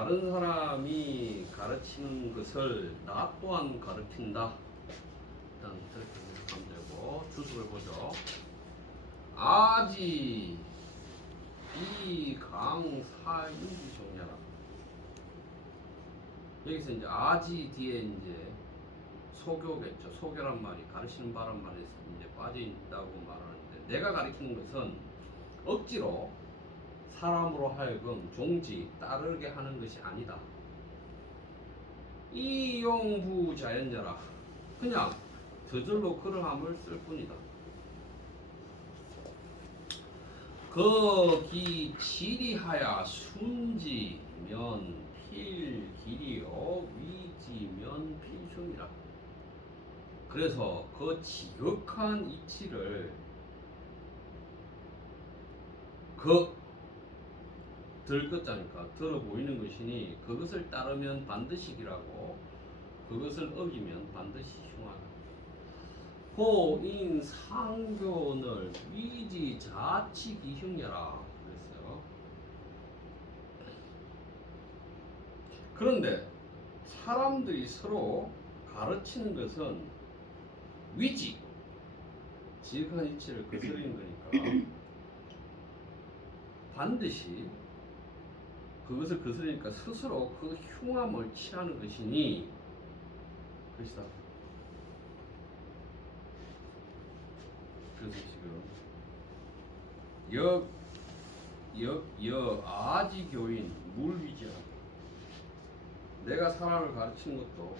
다른 사람이 가르치는 것을 나 또한 가르친다. 일단 이렇게 하면 되고 주석을 보죠. 아지 이강사유지종야라. 여기서 이제 아지 뒤에 이제 소교겠죠. 소교란 말이 가르치는 바란 말에서 이제 빠져 있다고 말하는데, 내가 가르치는 것은 억지로 사람으로 하여금 종지 따르게 하는 것이 아니다. 이용부자연자라. 그냥 저절로 그러함을 쓸 뿐이다. 거기 지리하야 순지면 필기리요 위지면 필sun이라. 그래서 그 지극한 이치를 들것자니까 들어 보이는 것이니 그것을 따르면 반드시 기라고, 그것을 어기면 반드시 흉하다. 호인 상교를 위지 자치기흉여라 그랬어요. 그런데 사람들이 서로 가르치는 것은 위지, 지극한 이치를 거스르는 거니까 반드시 그것을 거스르니까 스스로 그 흉함을 취하는 것이니 그것이다. 그래서 지금 아지교인 물위지라. 내가 사람을 가르치는 것도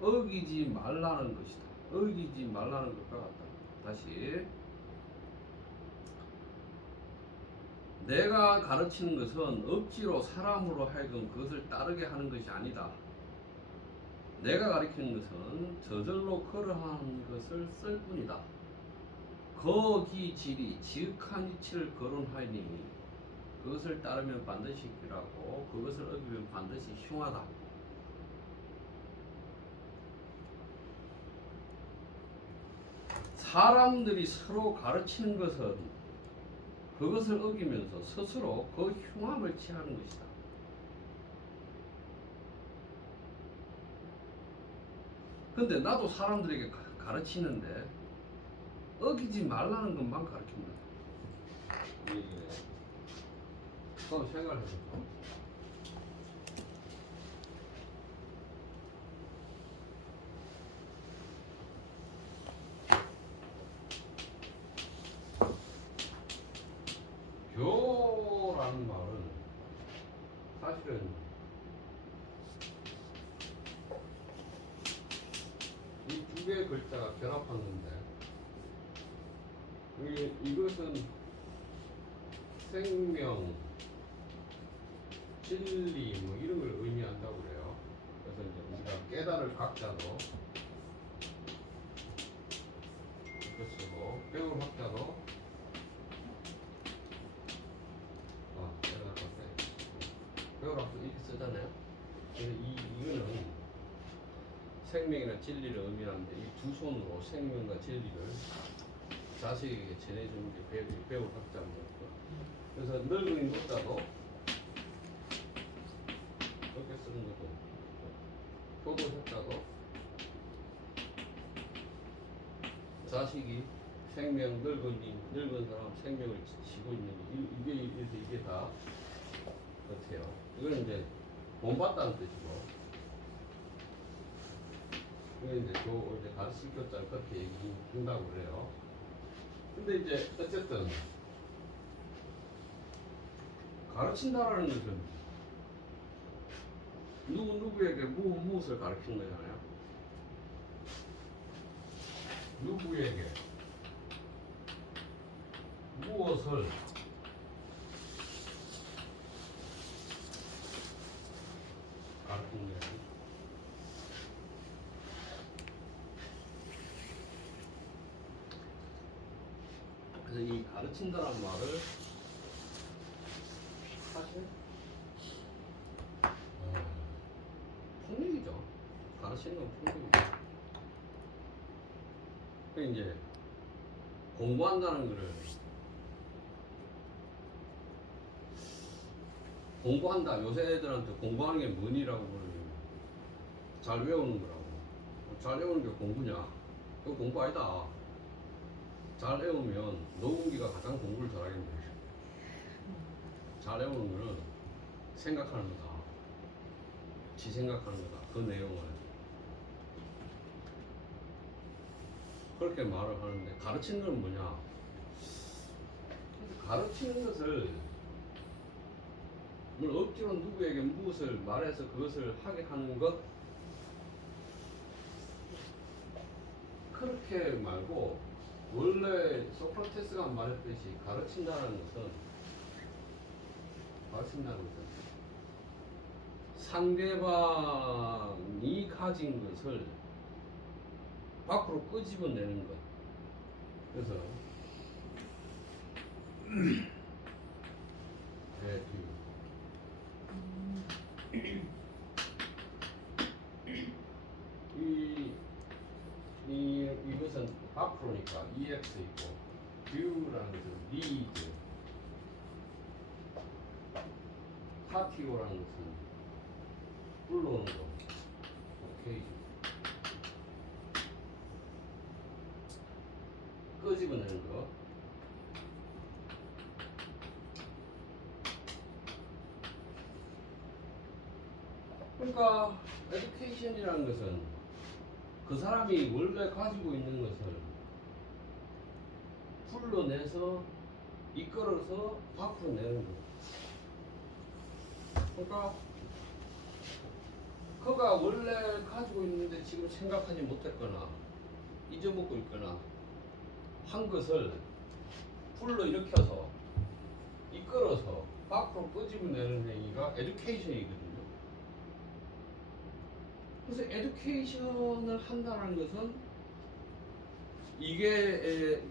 어기지 말라는 것이다. 어기지 말라는 것과 같다. 다시, 내가 가르치는 것은 억지로 사람으로 하여금 그것을 따르게 하는 것이 아니다. 내가 가르치는 것은 저절로 그러한 것을 쓸 뿐이다. 거기질이 지극한 이치를 거론하니 그것을 따르면 반드시 기라고, 그것을 어기면 반드시 흉하다. 사람들이 서로 가르치는 것은 그것을 어기면서 스스로 그 흉함을 취하는 것이다. 근데 나도 사람들에게 가르치는데 어기지 말라는 것만 가르칩니다. 이 얘기네. 한번 생각을 해보죠. 교라는 말은 사실은 이 두 개의 글자가 결합한 건데, 이것은 생명, 진리 뭐 이런 걸 의미한다고 그래요. 그래서 이제 우리가 깨달을 각자도 이렇게 쓰고, 배울 학자도 깨달을 학자 배울 학자 이렇게 쓰잖아요. 이거는 생명이나 진리를 의미하는데, 이 두 손으로 생명과 진리를 자식에게 전해주는 게 배울 학자입니다. 그래서 늙은이 노자도 이렇게 쓰는 것도, 효도 효자도 자식이 생명, 늙은 사람 생명을 지고 있는 게 이게 다 같아요. 이거는 이제 본받다는 뜻이고, 이게 이제 이제 가르칠 교자를 그렇게 얘기한다고 그래요. 근데 이제 어쨌든 가르친다라는 것은 누구에게 무엇을 가르치는 거잖아요. 누구에게 무엇을 가르치는 거예요. 그래서 이 가르친다라는 말을 사실 폭력이죠. 가르치는 건 폭력이죠. 그 이제 공부한다는 거를 공부한다. 요새 애들한테 공부하는 게 뭐니라고 그러면 잘 외우는 거라고. 잘 외우는 게 공부냐? 그거 공부 아니다. 잘 외우면 노은기가 가장 공부를 잘하겠네. 잘 외우는 거는 생각하는 거다. 지 생각하는 거다. 그 내용을. 그렇게 말을 하는데 가르치는 건 뭐냐? 가르치는 것을 억지로 누구에게 무엇을 말해서 그것을 하게 하는 것 그렇게 말고 원래 소크라테스가 말했듯이 가르친다는 것은 상대방이 가진 것을 밖으로 끄집어내는 것. 그래서 네, 이것은 앞으로니까 EX 있고 Q라는 것은 lead, 파티오라는 것은 불러오는 거. 오케이. 끄집어내는 거. 그러니까 에듀케이션이라는 것은 그 사람이 원래 가지고 있는 것을 불러내서 이끌어서 밖으로 내는 거. 그러니까 그가 원래 가지고 있는데 지금 생각하지 못했거나 잊어먹고 있거나 한 것을 불러일으켜서 이끌어서 밖으로 끄집어내는 행위가 에듀케이션이거든요. 그래서 에듀케이션을 한다는 것은 이게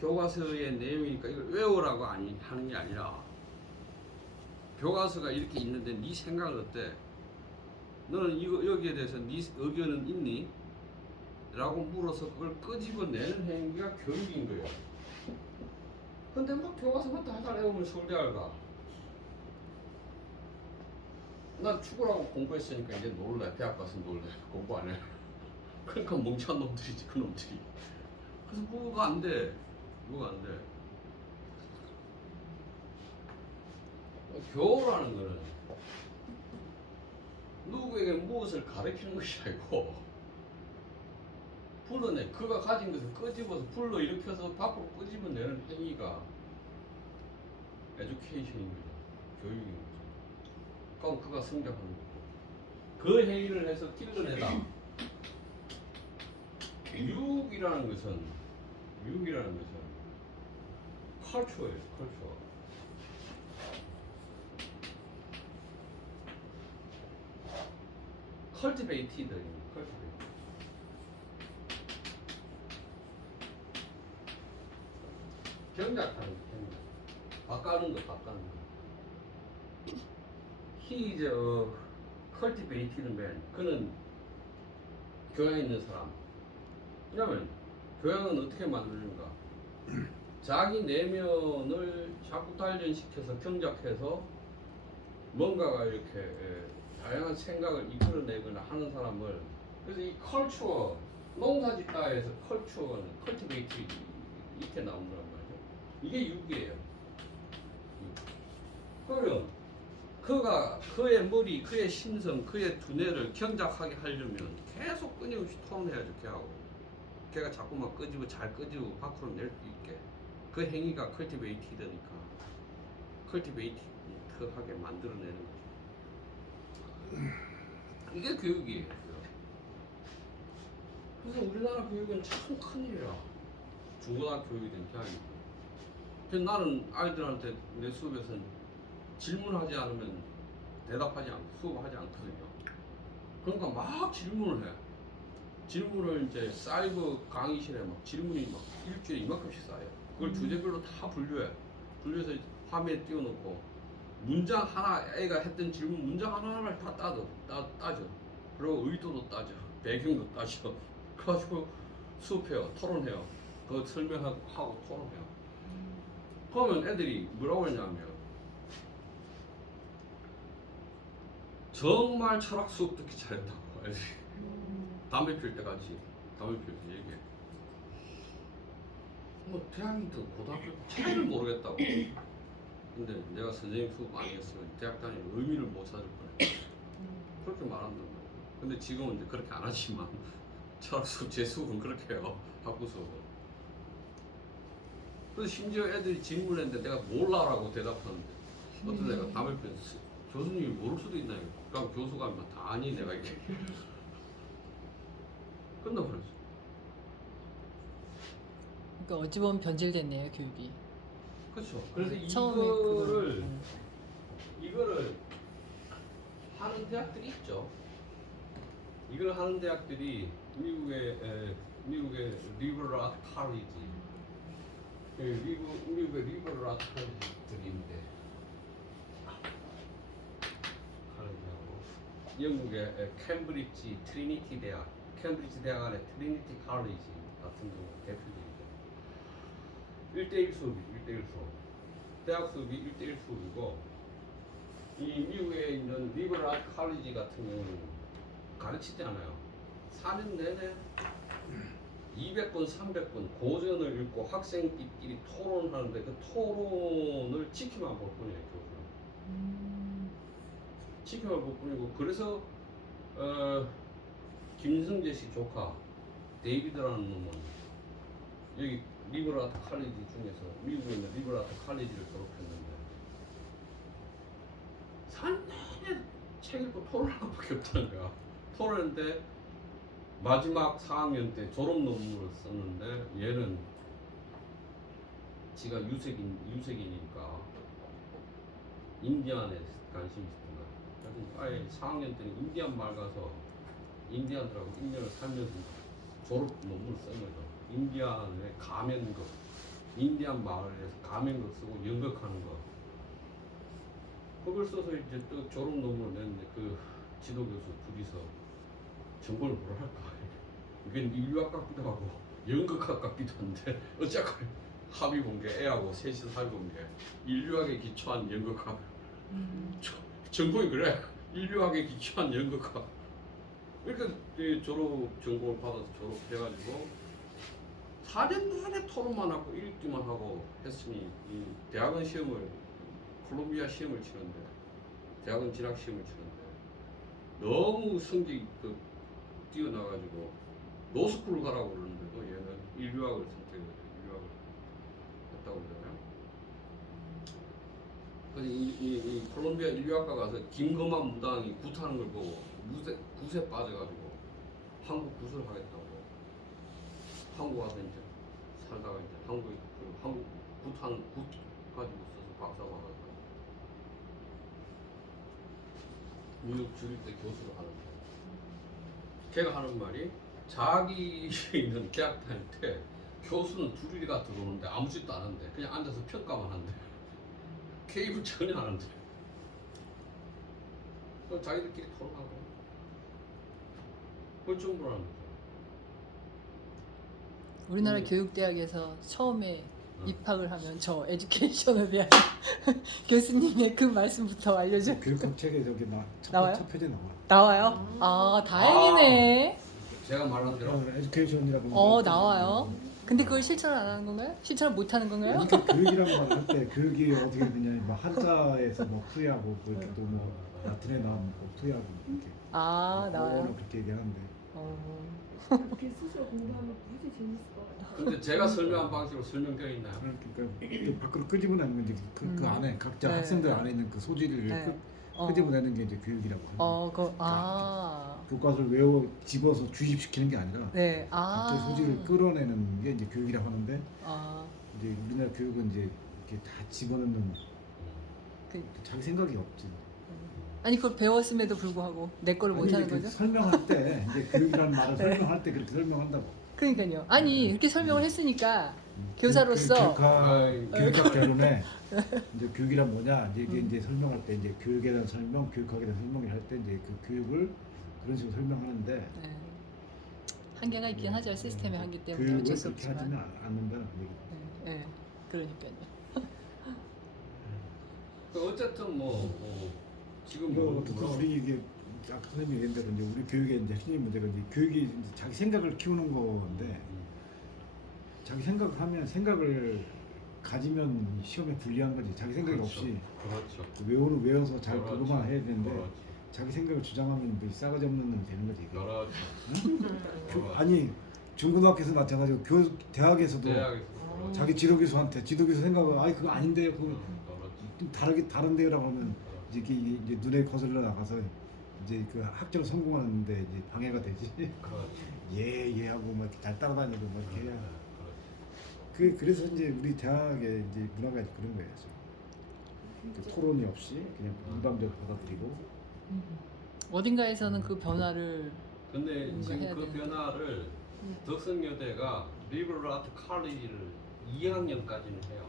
교과서의 내용이니까 이걸 외우라고 하는 게 아니라 교과서가 이렇게 있는데 네 생각은 어때? 너는 여기에 대해서 네 의견은 있니? 라고 물어서 그걸 끄집어내는 행위가 교육인 거예요. 근데 막 교과서만 다 외우면 서울대학을 가. 난 죽으라고 공부했으니까 이제 놀래. 대학 가서 놀래. 공부 안 해. 그러니까 멍청한 놈들이지, 그 놈들이. 그래서 뭐가 안 돼. 교우라는 거는 누구에게 무엇을 가르치는 것이 아니고 그가 가진 것을 끄집어서 불러일으켜서 밖으로 끄집어내는 행위가 에듀케이션인 거죠. 교육인 거죠. 그럼 그가 성장하는 거고 그 행위를 해서 길러내다. 유익이라는 것은 컬처예요. 컬처. 컬티베이티드입니다. 경작하는 거. 바꾸는 거. He is a cultivated man. 그는 교양 있는 사람. 왜냐면 교양은 어떻게 만드는가? 자기 내면을 자꾸 단련시켜서 경작해서 뭔가가 이렇게 다양한 생각을 이끌어내거나 하는 사람을 그래서 이 컬처 농사짓다에서 컬처는 컬티베이트 이렇게 나온단 말이죠. 이게 육이에요. 그러면 그가 그의 머리, 그의 심성, 그의 두뇌를 경작하게 하려면 계속 끊임없이 토론해야죠. 걔가 자꾸만 잘 끄집어 밖으로 낼 수 있게 그 행위가 컬티베이티드니까 컬티베이트하게 만들어내는 거죠. 이게 교육이에요. 그래서 우리나라 교육은 참 큰일이야. 중고등학교 교육이든 대학이든. 그래서 나는 아이들한테 내 수업에서는 질문하지 않으면 수업하지 않거든요. 그러니까 막 질문을 해. 질문을 이제 사이버 강의실에 막 질문이 막 일주일에 이만큼씩 쌓여. 그걸 주제별로 다 분류해서 화면에 띄워놓고 문장 하나 애가 했던 질문 문장 하나하나를 다 따져. 그리고 의도도 따져. 배경도 따져. 그래가지고 수업해요. 토론해요. 그거 설명하고 토론해요. 그러면 애들이 뭐라고 하냐면 정말 철학 수업 듣기 잘했다고. 담배 필 때까지 담배 필 때 얘기해. 뭐 대학이든 고등학교 차이를 모르겠다고. 근데 내가 선생님 수업 많이 했으면 대학 다니는 의미를 못 찾을 거야. 그렇게 말한단 말이야. 근데 지금은 이제 그렇게 안 하지만 철학 수업 제 수업은 그렇게 해요. 학부 수업은. 그래서 심지어 애들이 질문했는데 내가 몰라라고 대답하는데 어떤 애가 담배 피는 교수님이 모를 수도 있나요? 그럼 교수가 하면 다 아니 내가 이게 끝나버렸어. 그러니까 어찌 보면 변질됐네요 교육이. 그렇죠. 그래서 처음에 이거를 하는 대학들이 있죠. 이걸 하는 대학들이 미국의 리버럴 아트 칼리지, 미국의 리버럴 아트 칼리지들인데, 영국의 캠브리지 트리니티 대학, 캠브리지 대학 안에 트리니티 칼리지 같은 경우 대표적이죠. 1대1 수업이 1대1 수업. 대학 수업이 1대1 수업이고, 이 미국에 있는 리버럴 아트 칼리지 같은 경우는 가르치지 않아요. 4년 내내 200번, 300번 고전을 읽고 학생끼리 토론하는데 그 토론을 지키만 볼 뿐이에요, 교수는. 지키만 볼 뿐이고, 그래서 김성재 씨 조카 데이비드라는 놈은 여기 리버럴 아트 칼리지 중에서 미국에 있는 리버럴 아트 칼리지를 졸업했는데 4년 내내 책 읽고 토론한 것밖에 없다는 거야. 토론했는데 마지막 4학년 때 졸업 논문을 썼는데 얘는 지가 유색이니까 인디안에 관심이 있었던 거야. 그래서 아예 4학년 때는 인디안 말 가서 인디안들하고 1년을 살면서 졸업 논문을 쓴 거죠. 인디안의 가면극, 인디안 마을에서 가면극 쓰고 연극하는 거. 그걸 써서 이제 또 졸업 논문을 냈는데 그 지도교수 둘이서 전공을 뭐라 할까? 이건 인류학 같기도 하고 연극학 같기도 한데 어쨌건 합의 본 게 애하고 셋이서 합의 본 게 인류학에 기초한 연극학. 전공이 그래. 인류학에 기초한 연극학. 이렇게 졸업 전공을 받아서 졸업해가지고 4년 내내 토론만 하고 읽기만 하고 했으니 이 대학원 시험을 콜롬비아 시험을 치는데 대학원 진학 시험을 치는데 너무 성적이 뛰어나가지고 노스쿨을 가라고 그러는데도 얘는 인류학을 선택해서 인류학을 했다고 그러잖아요. 그래서 이 콜롬비아 인류학과 가서 김거만 무당이 굿하는 걸 보고 굿에 빠져가지고 한국 굿을 하겠다고 한국 와서 이제 살다가 이제 한국 굿하는 굿 가지고 써서 박사 받았고 뉴욕 주립 대 교수를 하는데 걔가 하는 말이 자기 있는 대학 다닐 때 교수는 주리가 들어오는데 아무 짓도 안 한대. 그냥 앉아서 평가만 한대. 개입을 전혀 안 한대. 자기들끼리 토론하고 그걸 정보를 하는 거죠. 우리나라 교육대학에서 처음에 입학을 하면 저 에듀케이션에 대한 교수님의 그 말씀부터 알려줘. 교육학 책에 저기 나와요? 첫 페이지에 나와. 나와요? 아 다행이네. 제가 말한 대로 에듀케이션이라고. 나와요. 근데 그걸 실천을 안 하는 건가요? 실천을 못 하는 건가요? 이렇게 교육이라는 말을 할 때 교육이 어떻게 되냐, 뭐 한자에서 뭐 풀이하고 이렇게 또 뭐 라틴에 나오면 뭐 풀이하고 이렇게. 나와요. 그렇게 얘기하는데. 그렇게 스스로 공부하면 무지 재밌을 것 같아요. 근데 제가 설명한 방식으로 설명되어 있나요? 그러니까 밖으로 끄집어내는 건 이제 그 안에 각자 네. 학생들 안에 있는 그 소지를 네. 끄집어내는 게 이제 교육이라고 하는 거죠. 교과서를 외워 집어서 주입시키는 게 아니라 네. 각자의 소지를 끌어내는 게 이제 교육이라고 하는데 아. 이제 우리나라 교육은 이제 이렇게 다 집어넣는 그, 자기 생각이 없지. 아니 그걸 배웠음에도 불구하고 내 거를 못 하는 이제 그 거죠? 설명할 때 이제 교육이라는 말을 설명할 때 그렇게 설명한다고. 그러니까요. 아니 이렇게 설명을 했으니까 교사로서 교육학 결론에 이제 교육이란 뭐냐 이제 설명할 때 이제 교육에 대한 설명, 교육학에 대한 설명을 할 때 이제 그 교육을 그런 식으로 설명하는데 네. 한계가 있긴 하죠. 시스템의 한계 때문에 교육을 어쩔 수 그렇게 없지만. 하지는 않는다는 얘기. 네. 그러니까요. 어쨌든 뭐 지금 이거 뭐 어떻게 우리 이게 아까 선생님이 얘기한 대로 이제 우리 교육의 이제 핵심 문제가 이제 교육이 이제 자기 생각을 키우는 건데 자기 생각하면 생각을 가지면 시험에 불리한 거지. 자기 생각이 그렇죠. 없이 그렇죠. 외워서 잘 그렇죠. 그것만 해야 되는데 그렇죠. 자기 생각을 주장하면 뭐 싸가지 없는 놈이 되는 거지. 이게. 그렇죠. 아니 중고등학교에서 마찬가지고 대학에서도 대학에서 자기 지도교수한테 지도교수 생각은 아니 그거 아닌데요. 그거 그렇죠. 좀 다른데요라고 하면 이게 이제 눈에 거슬러 나가서 이제 그 학점 성공하는데 이제 방해가 되지. 그렇죠. 예 하고 막 잘 따라다니고 막 이렇게 해야. 그렇죠. 그래서 이제 우리 대학의 이제 문화가 그런 거예요. 그 토론이 없이 그냥 일방적으로 받아들이고. 어딘가에서는 그 변화를 근데 뭔가 지금 해야 그 되는데. 변화를 덕성여대가 리버럴 아트 칼리지를 2학년까지는 해요.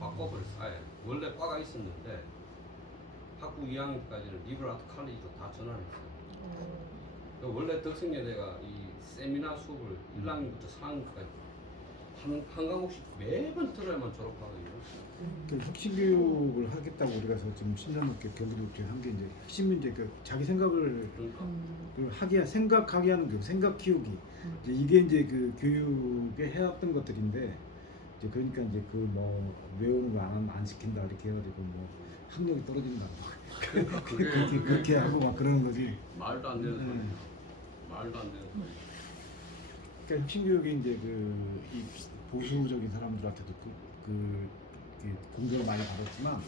바꿔버렸어. 아예 원래 과가 있었는데 학부 2학년까지는 리버럴 아트 칼리지로 다 전환했어요. 그러니까 원래 덕성여대가 이 세미나 수업을 1학년부터 4학년까지 한 과목씩 매번 들어야만 졸업하거든요. 그 혁신 교육을 하겠다고 우리가 지금 10년 넘게 경기도교육에 한 게 이제 핵심 문제 그 자기 생각을 그러니까 생각하게 하는 교육, 생각 키우기. 이제 이게 이제 그 교육에 해왔던 것들인데 이제 그러니까 이제 그 뭐 외우는 거 안 시킨다 이렇게 해가지고 뭐 학력이 떨어진다. 그렇게 하고 막 그러는 거지. 말도 안 되는 네. 소리야. 말도 안 되는 소리. 그러니까 혁신 교육이 이제 이 보수적인 사람들한테도 공격을 많이 받았지만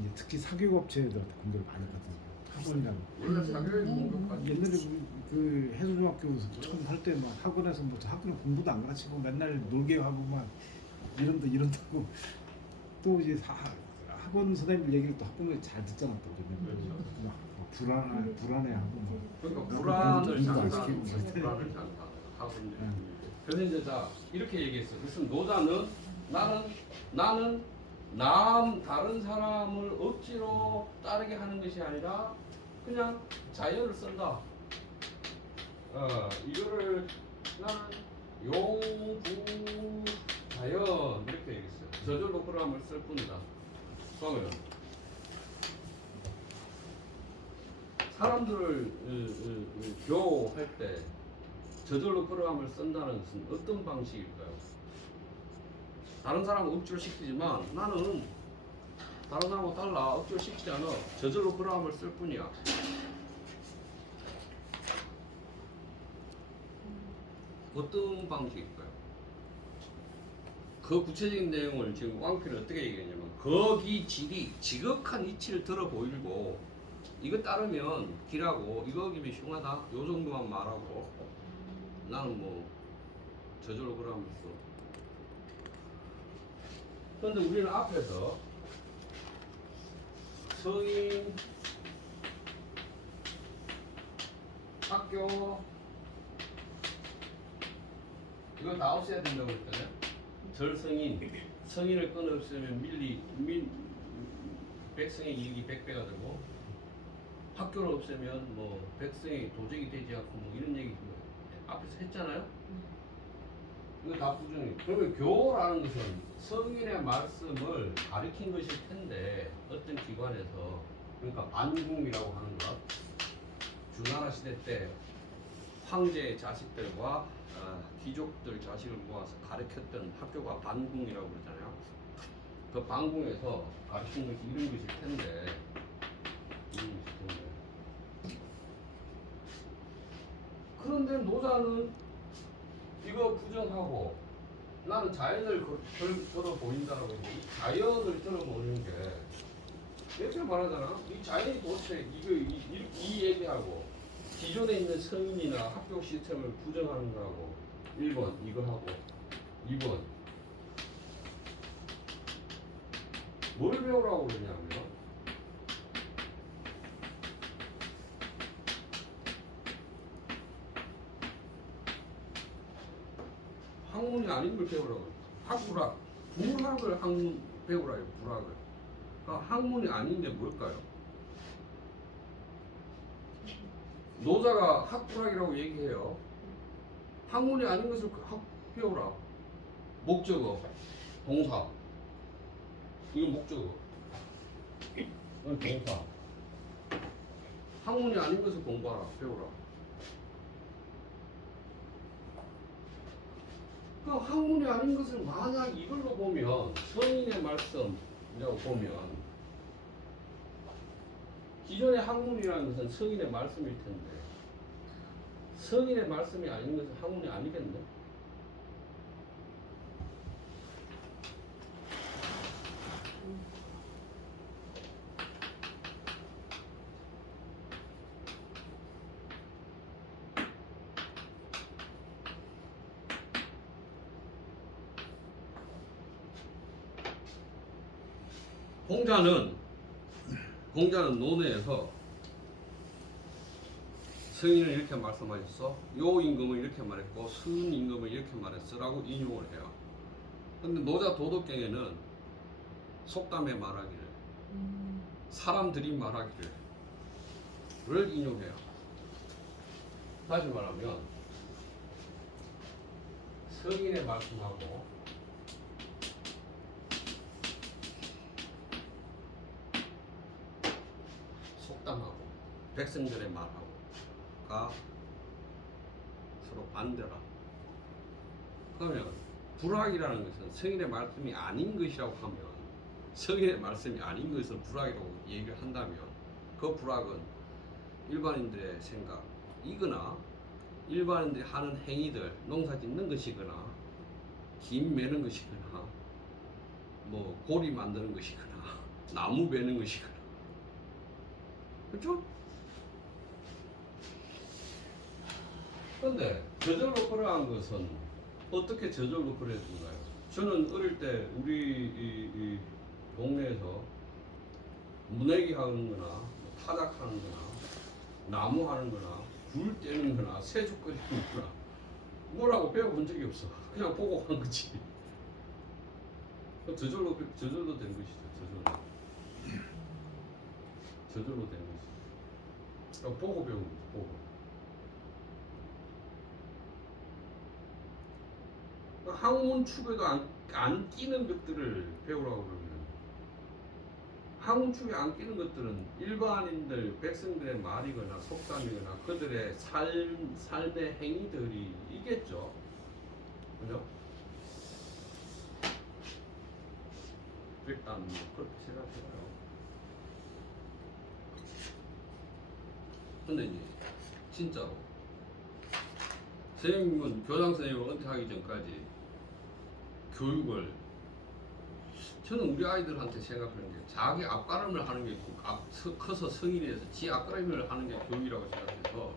이제 특히 사교육업체들한테 공격을 많이 받거든요. 학원이라고. 원래 사교육 공격하지. 옛날에 그 해수중학교 처음 할 때 막 학원에서 뭐 학교는 공부도 안 가르치고 맨날 놀게 하고 막 이런다고 또 이제 학원 선생님들 얘기를 또 학부모들이 잘 듣잖아 또 그러면 막 불안해하고 막. 그러니까 불안을 공부 안 장사하는 시키고 거지. 불안을 장사하고 이제. 그래서 이제 자 이렇게 얘기했어. 그래서 노자는 나는 다른 사람을 억지로 따르게 하는 것이 아니라 그냥 자연을 쓴다. 이거를 나는 용부 자연 이렇게 얘기했어요. 저절로 그람을 쓸 뿐이다. 그러면 사람들을 교할 때 저절로 그람을 쓴다는 것은 어떤 방식일까요? 다른 사람은 억지로 시키지만 나는 다른 사람하고 달라 억지로 시키지 않아. 저절로 그람을 쓸 뿐이야. 어떤 방식일까요? 그 구체적인 내용을 지금 왕필은 어떻게 얘기했냐면 거기 질이 지극한 이치를 들어 보이고 이거 따르면 길하고 이거 기면 흉하다 요 정도만 말하고 나는 뭐 저절로 그러면 써. 그런데 우리는 앞에서 성인 학교 이거 다 없애야 된다고 그랬잖아요. 성인을 끊어 없애면 백성의 이익이 100배가 되고 학교를 없애면 뭐 백성이 도적이 되지 않고 뭐 이런 얘기 앞에서 했잖아요. 이거 다 부정해. 그러면 교라는 것은 성인의 말씀을 가리킨 것일 텐데 어떤 기관에서 그러니까 반궁이라고 하는 것 주나라 시대 때 황제의 자식들과 귀족들 자식을 모아서 가르쳤던 학교가 반궁이라고 그러잖아요. 그 반궁에서 가르친 것이 이런 것일 텐데 그런데 노자는 이거 부정하고 나는 자연을 들어 보인다라고 했는데 이 자연을 들어 보는 게 이렇게 말하잖아. 이 자연이 도대체 이 얘기하고 기존에 있는 성인이나 학교 시스템을 부정하는 거하고 1번 이거 하고 2번 뭘 배우라고 그러냐면 학문이 아닌 걸 배우라고 학부락 불학을 학문 배우라요. 불학을 그러니까 학문이 아닌 게 뭘까요? 노자가 학불학이라고 얘기해요. 학문이 아닌 것을 배우라. 목적어, 동사. 이건 목적어. 이건 동사. 학문이 아닌 것을 공부하라, 배우라. 그 학문이 아닌 것을 만약 이걸로 보면 성인의 말씀이라고 보면 기존의 학문이라는 것은 성인의 말씀일 텐데 성인의 말씀이 아닌 것은 학문이 아니겠네. 공자는 논어에서 성인은 이렇게 말씀하셨어. 요 임금은 이렇게 말했고 순 임금은 이렇게 말했어라고 인용을 해요. 근데 노자 도덕경에는 속담에 말하기를 사람들이 말하기를 를 인용해요. 다시 말하면 성인의 말씀하고 속담하고 백성들의 말하고가 서로 반대라. 그러면 불학이라는 것은 성인의 말씀이 아닌 것이라고 하면 성인의 말씀이 아닌 것을 불학이라고 얘기를 한다면 그 불학은 일반인들의 생각이거나 일반인들이 하는 행위들, 농사 짓는 것이거나 김 매는 것이거나 뭐 고리 만드는 것이거나 나무 베는 것이거나 그렇죠? 그런데 저절로 그러한 것은 어떻게 저절로 그래진가요? 저는 어릴 때 우리 이 동네에서 문해기 하는 거나 타작 하는 거나 나무 하는 거나 굴 떼는 거나 새죽 끓이는 거나 뭐라고 배워본 적이 없어. 그냥 보고 하는 거지. 저절로 된 것이죠. 저절로 된 것이죠. 보고 배우는 거죠. 보고. 학문 축에도 안 끼는 것들을 배우라고 그러면 학문 축에 안 끼는 것들은 일반인들, 백성들의 말이거나 속담이거나 그들의 삶의 행위들이 있겠죠. 그죠? 일단 뭐 그렇게 생각해봐요. 근데 이제 진짜로 선생님은 교장 선생님을 은퇴하기 전까지 교육을 저는 우리 아이들한테 생각하는 게 자기 앞가림을 하는 게 커서 성인이 돼서 지 앞가림을 하는 게 교육이라고 생각해서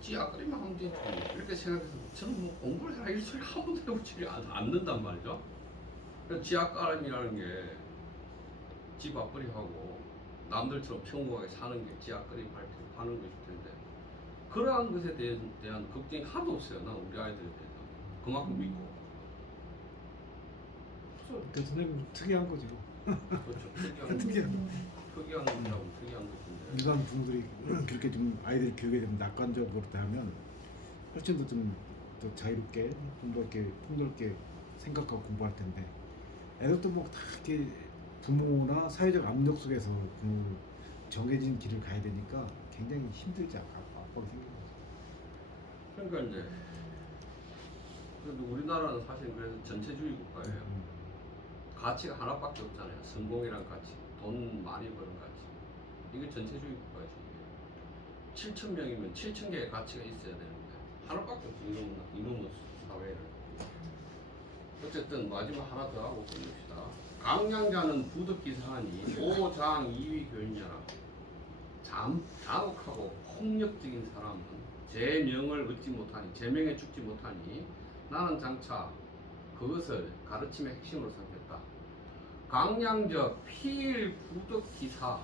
지 앞가림만 하면 되지 이렇게 생각해서 저는 뭐 공부를 해라 이 소리 한 번도 해보지 않는단 말이죠. 그래서 지 앞가림이라는 게 집 앞가림 하고 남들처럼 평범하게 사는 게 지 앞가림 하는 것일 텐데 그러한 것에 대한 걱정이 하나도 없어요. 난 우리 아이들에 대해서 그만큼 믿고. 대통령님 특이한 거죠. 그렇죠. 특이한 거라고 특이한 것인데. 일반 분들이 그렇게 좀 아이들 교육에 좀 낙관적으로 하면 훨씬 더 좀 더 자유롭게 좀 더 이렇게 폭넓게 생각하고 공부할 텐데 애들도 뭐 다 이렇게 부모나 사회적 압력 속에서 그 정해진 길을 가야 되니까 굉장히 힘들지 압박이 생기는 거죠. 그러니까 이제 그래도 우리나라는 사실 그래서 전체주의 국가예요. 가치가 하나밖에 없잖아요. 성공이란 가치, 돈 많이 버는 가치. 이게 전체주의 국가지. 7,000명이면 7,000개의 가치가 있어야 되는데 하나밖에 없어. 이놈의 사회를. 어쨌든 마지막 하나 더 하고 끝냅시다. 강량자는 부득기사하니 오장 이위 교인자라. 잔혹하고 폭력적인 사람은 제명을 얻지 못하니 제명에 죽지 못하니 나는 장차 그것을 가르침의 핵심으로 삼겠다. 강량적 필부득기사요.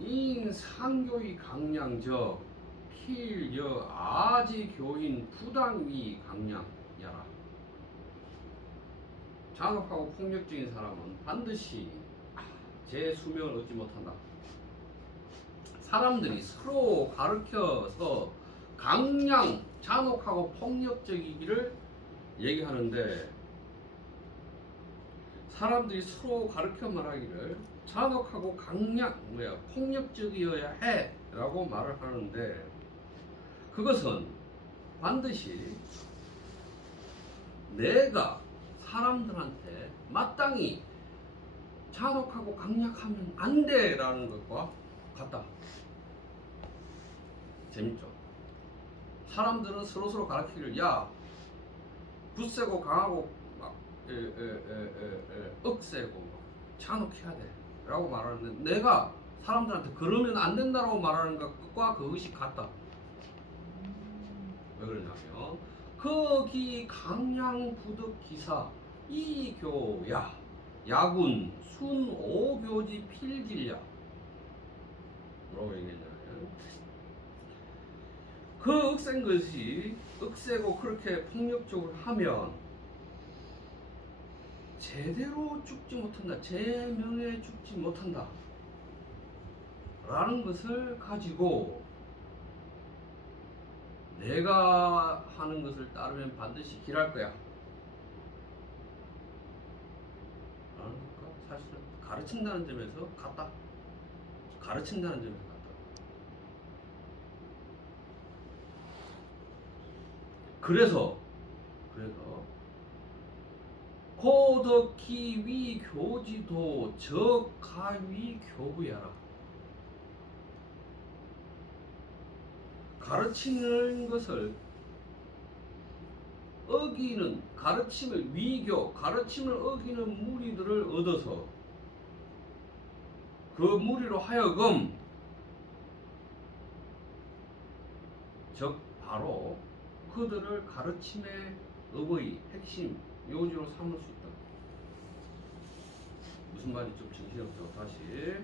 인상교의 강량적 필여 아지교인 부당위 강량야라. 잔혹하고 폭력적인 사람은 반드시 제 수명을 얻지 못한다. 사람들이 서로 가르쳐서 강량, 잔혹하고 폭력적이기를 얘기하는데 사람들이 서로 가르쳐 말하기를 잔혹하고 폭력적이어야 해라고 말을 하는데 그것은 반드시 내가 사람들한테 마땅히 잔혹하고 강력하면 안 돼라는 것과 같다. 재밌죠? 사람들은 서로 가르치기를 야 굳세고 강하고 막 억세고 막 잔혹해야 돼 라고 말하는데 내가 사람들한테 그러면 안 된다라고 말하는 것과 그것이 같다. 왜 그러냐면 거기 강양부득기사 이교야 야군 순오교지 필질야 뭐라고 얘기했냐면 그 억센 것이 억세고 그렇게 폭력적으로 하면 제대로 죽지 못한다. 제명에 죽지 못한다. 라는 것을 가지고 내가 하는 것을 따르면 반드시 길할 거야. 라는 것과 사실은 가르친다는 점에서 같다. 가르친다는 점에서 같다. 그래서 고덕기 위 교지도 적가위 교부야라. 가르치는 것을 어기는 가르침을 위교 가르침을 어기는 무리들을 얻어서 그 무리로 하여금 즉 바로 그들을 가르침의 어버이 핵심 요지로 삼을 수 있다. 무슨 말인지 좀 정신없죠. 다시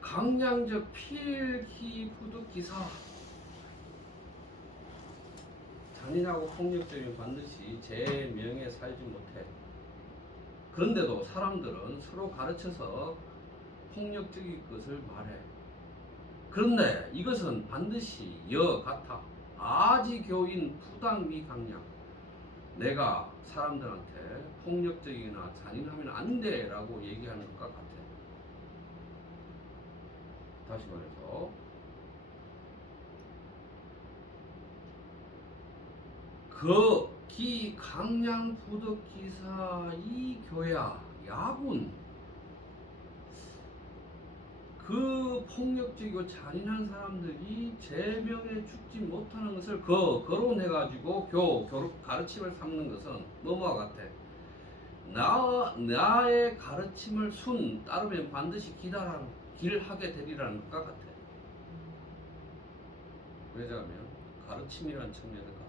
강량적 필기 부득기사 잔인하고 폭력적인 반드시 제 명에 살지 못해. 그런데도 사람들은 서로 가르쳐서 폭력적인 것을 말해. 그런데 이것은 반드시 같아. 아지교인 부당미 강량. 내가 사람들한테 폭력적이거나 잔인하면 안 돼 라고 얘기하는 것과 같아. 다시 말해서 기 강량 부득기사 이 교야 야군 그 폭력적이고 잔인한 사람들이 제명에 죽지 못하는 것을 거론해가지고 가르침을 삼는 것은 뭐와 같아? 나의 가르침을 따르면 반드시 길하게 되리라는 것과 같아. 왜냐하면 가르침이라는 측면에서 같아.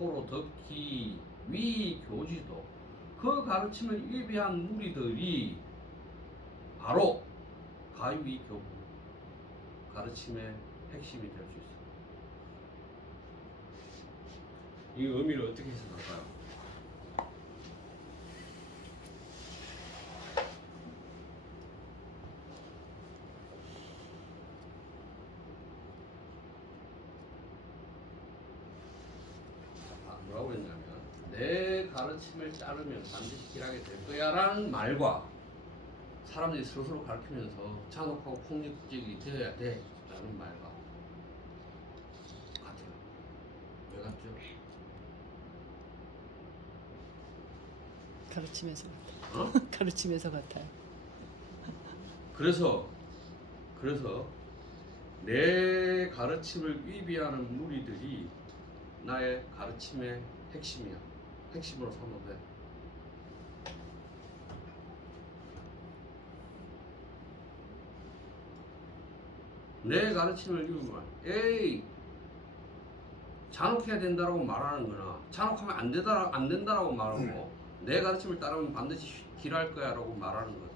호로 덕기 위 교지도 그 가르침을 위배한 무리들이 바로 가위 교부 가르침의 핵심이 될 수 있어. 이 의미를 어떻게 해석할까요? 뭐라고 했냐면 내 가르침을 따르면 반드시 길하게 될 거야 라는 말과 사람들이 서로 가르치면서 잔혹하고 폭력적이 되어야 돼 라는 말과 같아요. 왜 같죠? 가르치면서 같아요. 어? 가르치면서 같아요. 그래서 내 가르침을 위배하는 무리들이 나의 가르침의 핵심이야. 핵심으로 삼아도 돼. 내 가르침을 위배하면 에이 잔혹해야 된다라고 말하는 거나 잔혹하면 안 된다라고 말하고 내 가르침을 따르면 반드시 길할 거야 라고 말하는 거.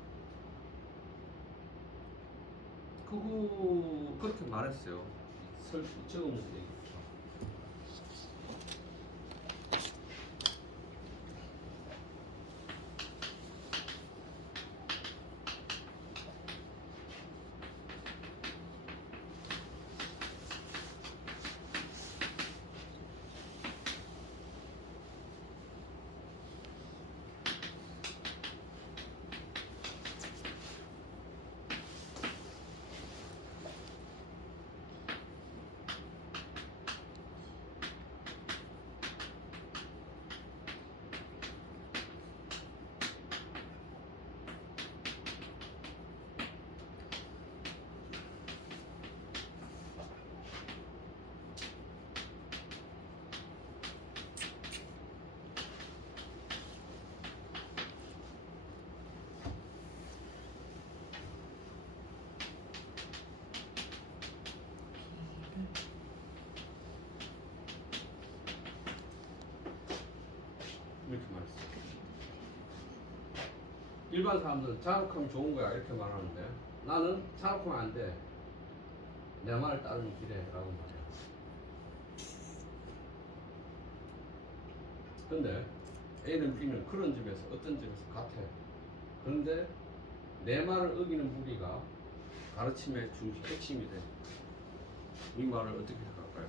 그거 그렇게 말했어요. 적으면서 얘기. 이렇게 말했어. 일반 사람들은 잔혹하면 좋은 거야 이렇게 말하는데 나는 잔혹하면 안 돼. 내 말을 따르는 길에라고 말해. 근데 A는 B는 그런 점에서 어떤 점에서 같아. 그런데 내 말을 어기는 무리가 가르침의 중심 핵심이 돼. 이 말을 어떻게 생각할까요?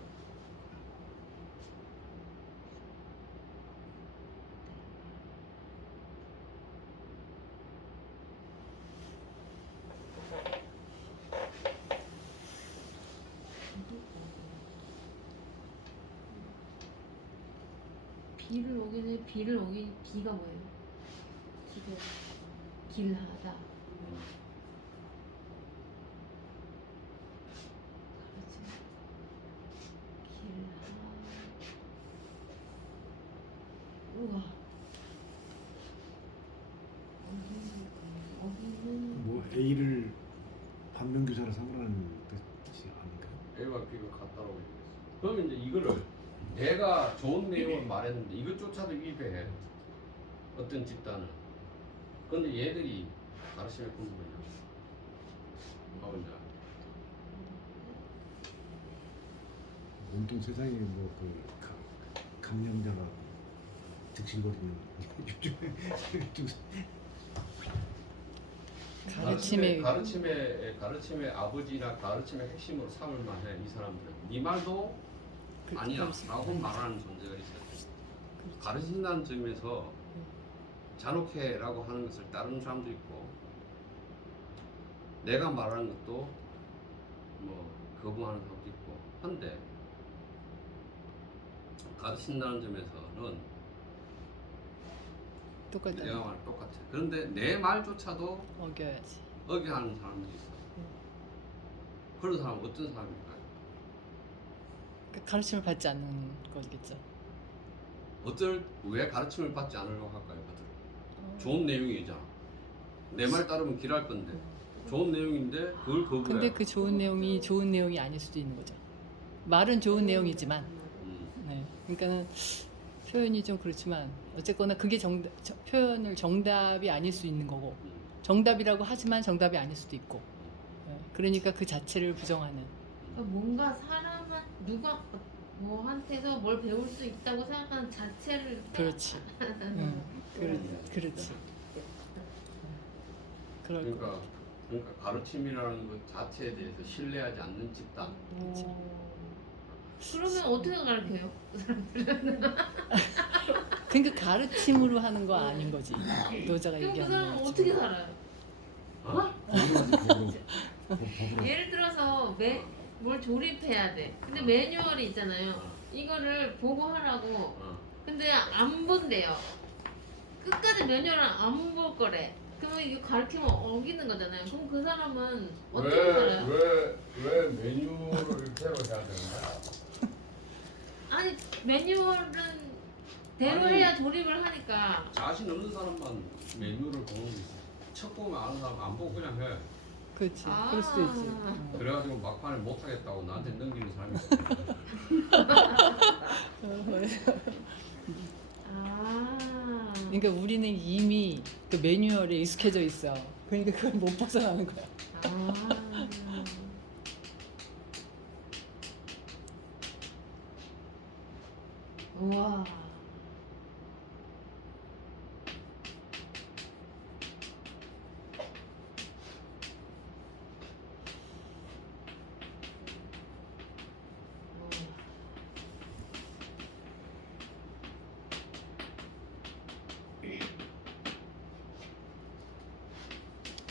비를 오기는 비를 오기 비가 뭐예요? 비가 길하다. 우와. 어기는 뭐 A를 반면교사로 삼으라는 뜻이 아닌가? A와 B가 같다라고 얘기했어. 그러면 이제 이거를 내가 좋은 내용을 말했는데 이것조차도 위배해. 어떤 집단은. 그런데 얘들이 가르침의 군부냐? 뭐가 이제 온통 세상에 뭐그 감염자가 득실거리는 요즘에 가르침의 아버지나 가르침의 핵심으로 삼을 만해 이 사람들은. 네 말도 아니야라고 말하는 존재가 있어요. 가르친다는 점에서 잔혹해라고 하는 것을 따르는 사람도 있고 내가 말하는 것도 뭐 거부하는 사람도 있고 한데 가르친다는 점에서는 똑같다. 내가 말 똑같아. 그런데 내 말조차도 어겨야지. 어겨하는 사람들이 있어. 그런 사람은 어떤 사람일까요? 그 가르침을 받지 않는 거겠죠. 왜 가르침을 받지 않으려고 할까요? 좋은 내용이잖아. 내 말 따르면 길할 건데 좋은 내용인데 그걸 거부해. 근데 그 좋은 내용이 좋은 내용이 아닐 수도 있는 거죠. 말은 좋은 내용이지만, 네. 그러니까는 표현이 좀 그렇지만 어쨌거나 그게 표현을 정답이 아닐 수 있는 거고 정답이라고 하지만 정답이 아닐 수도 있고. 네. 그러니까 그 자체를 부정하는. 그러니까 뭔가 사람한 누가 뭐한테서 뭘 배울 수 있다고 생각하는 자체를 그렇지. 그렇지. 그럴 거. 그러니까 가르침이라는 것 자체에 대해서 신뢰하지 않는 집단. 그러면 어떻게 가르쳐요? 그러니까 가르침으로 하는 거 아닌 거지. 노자가 그럼 그 얘기하는 사람은 거. 어떻게 살아요? 법으로 예를 들어서 뭘 조립해야 돼. 근데 매뉴얼이 있잖아요. 이거를 보고 하라고. 근데 안 본대요. 끝까지 매뉴얼을 안 볼 거래. 그러면 이거 가르치면 어기는 거잖아요. 그럼 그 사람은 어떻게 살아요? 왜 메뉴를 새로 해야 되는 거야? 아니 매뉴얼은 대로 아니. 해야 조립을 하니까. 자신 없는 사람만 메뉴를 보는 게 있어. 첫 보면 아는 사람 안 보고 그냥 해. 그렇지. 아. 그럴 수도 있지. 그래가지고 막판에 못하겠다고 나한테 넘기는 사람이 있어. 아. 그러니까 우리는 이미 그 매뉴얼에 익숙해져 있어. 그러니까 그걸 못 벗어나는 거야. 아. 우와.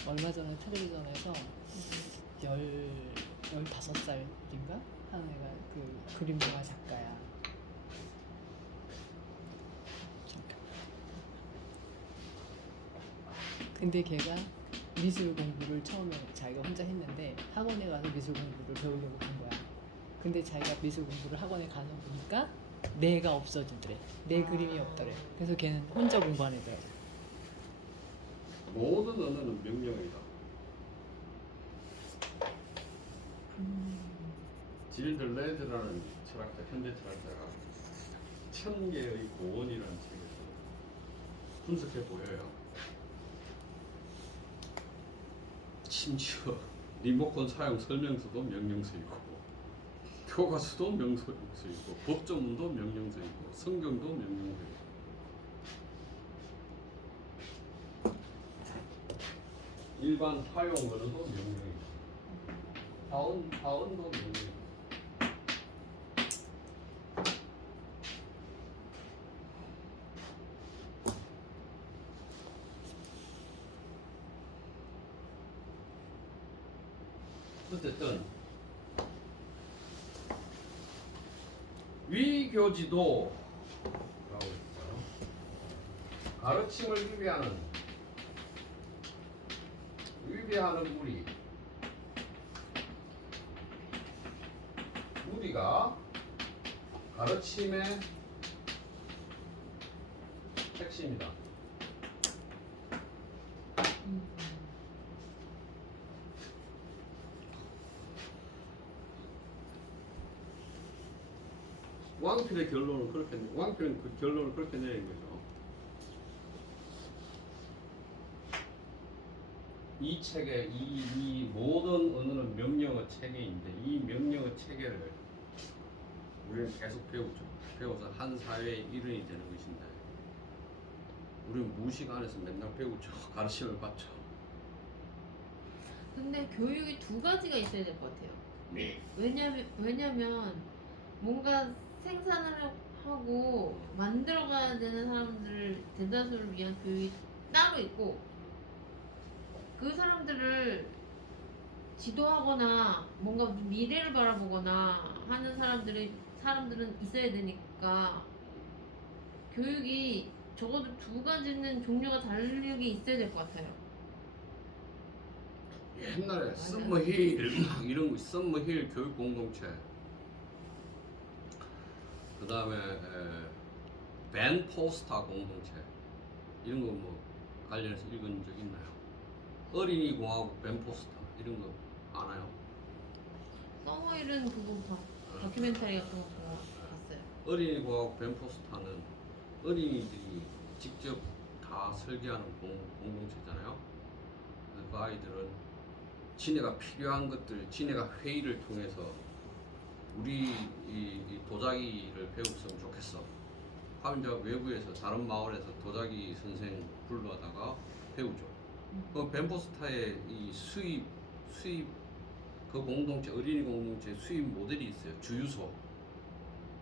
얼마 전에 텔레비전에서 15살인가? 하는 애가 그 그림 영화 작가야. 근데 걔가 미술 공부를 처음에 자기가 혼자 했는데 학원에 가서 미술 공부를 배우려고 한 거야. 근데 자기가 미술 공부를 학원에 가는 보니까 내가 없어지더래. 내 그림이 없더래. 그래서 걔는 혼자 공부하는 애더라. 모든 언어는 명령이다. 질들레드라는 철학자, 현대 철학자가 1000개의 고언이라는 책에서 분석해 보여요. 심지어 리모컨 사용 설명서도 명령서이고, 교과서도 명령서이고, 법조문도 명령서이고, 성경도 명령서이고. 일반 사용 언어도 명령이고, 다원도 명령이고. 어쨌든 위교지도 라고 했어요. 가르침을 위배하는 무리가 가르침의 핵심이다. 왕필의 결론은 왕필은 그 결론을 그렇게 내린 거죠. 이 책의 이 모든 언어는 명령어 체계인데, 이 명령어 체계를 우리는 계속 배워서 한 사회의 일원이 되는 것인데, 우리는 무식 안에서 맨날 배우죠. 가르침을 받죠. 근데 교육이 두 가지가 있어야 될 것 같아요. 네. 왜냐면 뭔가 생산을 하고 만들어가야 되는 사람들 대다수를 위한 교육이 따로 있고, 그 사람들을 지도하거나 뭔가 미래를 바라보거나 하는 사람들은 있어야 되니까, 교육이 적어도 두 가지는 종류가 다르게 있어야 될 것 같아요. 옛날에 썸머힐 막 이런 거, 썸머힐 교육 공동체, 그 다음에 벤 포스터 공동체, 이런 거 뭐 관련해서 읽은 적 있나요? 어린이 공화국 벤 포스터 이런 거 아나요? 서머일은 그거 다큐멘터리 같은 거 보고 봤어요. 어린이 공화국 벤 포스터는 어린이들이 직접 다 설계하는 공동체잖아요. 그 아이들은 지네가 필요한 것들, 지네가 회의를 통해서 우리 이 도자기를 배웠으면 좋겠어. 하면 이제 외부에서 다른 마을에서 도자기 선생 불러다가 배우죠. 그 벤포스타의 이 수입 그 공동체, 어린이 공동체 수입 모델이 있어요. 주유소.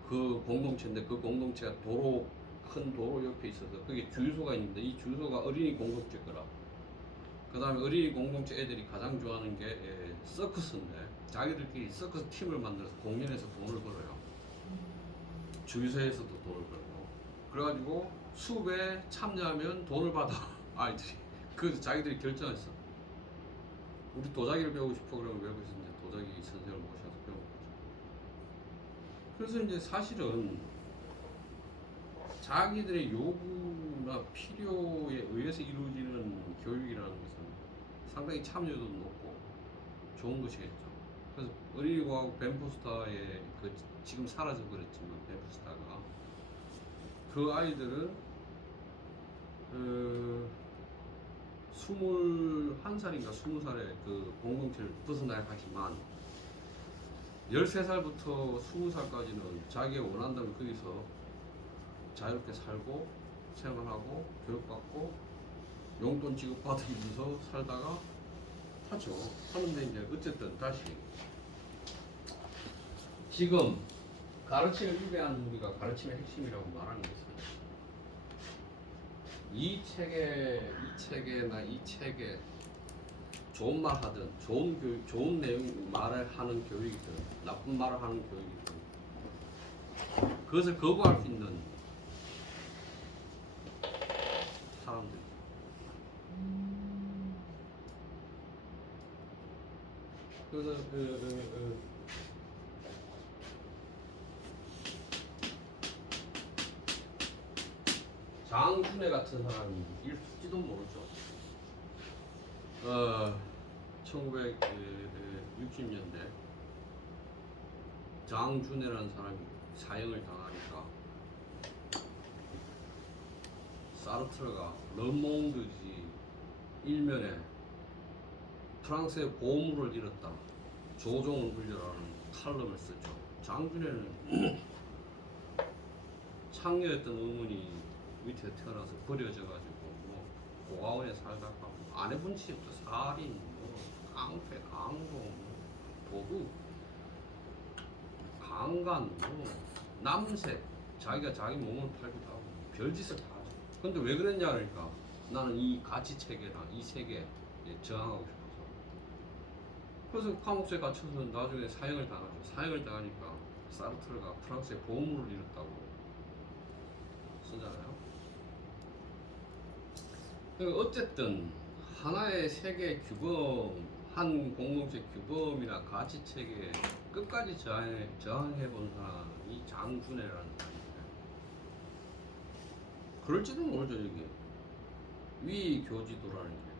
그 공동체인데, 그 공동체가 큰 도로 옆에 있어서 그게 주유소가 있는데, 이 주유소가 어린이 공동체 거라. 그 다음에 어린이 공동체 애들이 가장 좋아하는 게 서커스인데, 자기들끼리 서커스 팀을 만들어서 공연해서 돈을 벌어요. 주유소에서도 돈을 벌고. 그래가지고 수업에 참여하면 돈을 받아, 아이들이. 그래서 자기들이 결정했어. 우리 도자기를 배우고 싶어 그러면 외국에서 이제 도자기 선생을 모셔서 배우는 거죠. 그래서 이제 사실은 자기들의 요구나 필요에 의해서 이루어지는 교육이라는 것은 상당히 참여도 높고 좋은 것이겠죠. 그래서 어린이과학 벤포스타의 그 지금 사라져 버렸지만 벤포스타가, 그 아이들은 21살인가 20살에 그 공동체를 벗어나야 하지만 13살부터 20살까지는 자기가 원한다면 거기서 자유롭게 살고 생활하고 교육받고 용돈 지급받으면서 살다가 하죠. 하는데 이제 어쨌든 다시 지금 가르침을 위배하는 우리가 가르침의 핵심이라고 말하는 것은, 이 책에 좋은 말 하든 좋은 교육, 좋은 내용 말을 하는 교육이든 나쁜 말을 하는 교육이든 그것을 거부할 수 있는 사람들. 그래서 장준회 같은 사람이 있을지도 모르죠. 1960년대 장준회라는 사람이 사형을 당하니까 사르트르가 르몽드지 일면에 프랑스의 보물을 잃었다. 조종을 울려라는 칼럼을 쓰죠. 장준에는 창녀였던 의문이 밑에 태어나서 버려져가지고 뭐 고아원에 살다가 안 해본 짓도 살인, 뭐 깡패, 강도, 뭐 도둑, 강간, 뭐 남색, 자기가 자기 몸을 팔기도 하고 별짓을 다 하죠. 근데 왜 그랬냐 그러니까 나는 이 가치 체계랑 이 세계에 저항하고 싶어서. 그래서 감옥소에 갇혀서 나중에 사형을 당하죠. 사형을 당하니까 사르트르가 프랑스의 보물을 잃었다고 쓰잖아요. 그러니까 어쨌든 하나의 세계 규범, 한 공동체 규범이나 가치 체계에 끝까지 저항해 본 사람이 장준애라는 사람이에요. 그럴지도 모르죠 이게 위교지도라는 게.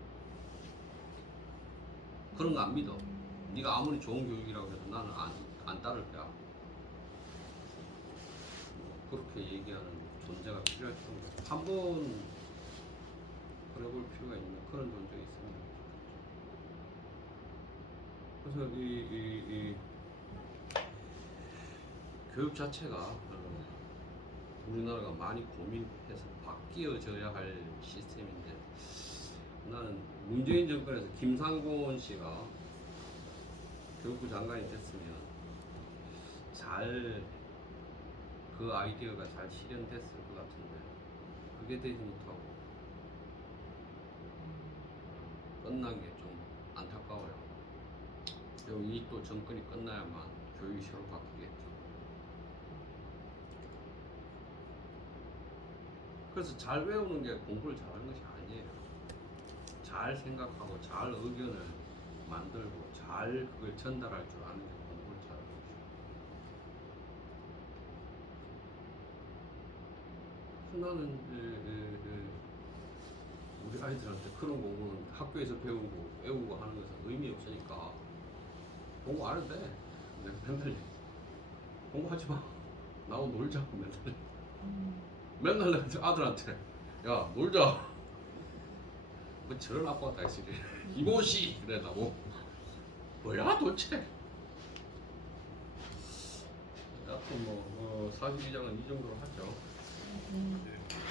그런 거 안 믿어. 네가 아무리 좋은 교육이라고 해도 나는 안 따를 거야. 그렇게 얘기하는 존재가 필요할 텐데 한번 그래볼 필요가 있는 그런 존재가 있습니다. 그래서 이 교육 자체가 우리나라가 많이 고민해서 바뀌어져야 할 시스템인데 나는 문재인 정권에서 김상곤 씨가 교육부 장관이 됐으면 잘 그 아이디어가 잘 실현됐을 것 같은데 그게 되지 못하고 끝난 게 좀 안타까워요. 그리고 이 또 정권이 끝나야만 교육이 새로 바뀌겠죠. 그래서 잘 배우는 게 공부를 잘하는 것이 아니에요. 잘 생각하고 잘 의견을 만들고 잘 그걸 전달할 줄 아는 게 공부를 잘하는 것이죠. 나는 우리 아이들한테 그런 공부는 학교에서 배우고 외우고 하는 것은 의미 없으니까 공부 안 해도 돼. 맨날 공부하지 마. 나하고 놀자. 맨날 아들한테 야 놀자. 뭐 저런 아빠가 다 있으리. 이모씨 그래 나고 뭐야 도대체. 여하튼 뭐 사주기장은 이 정도로 하죠.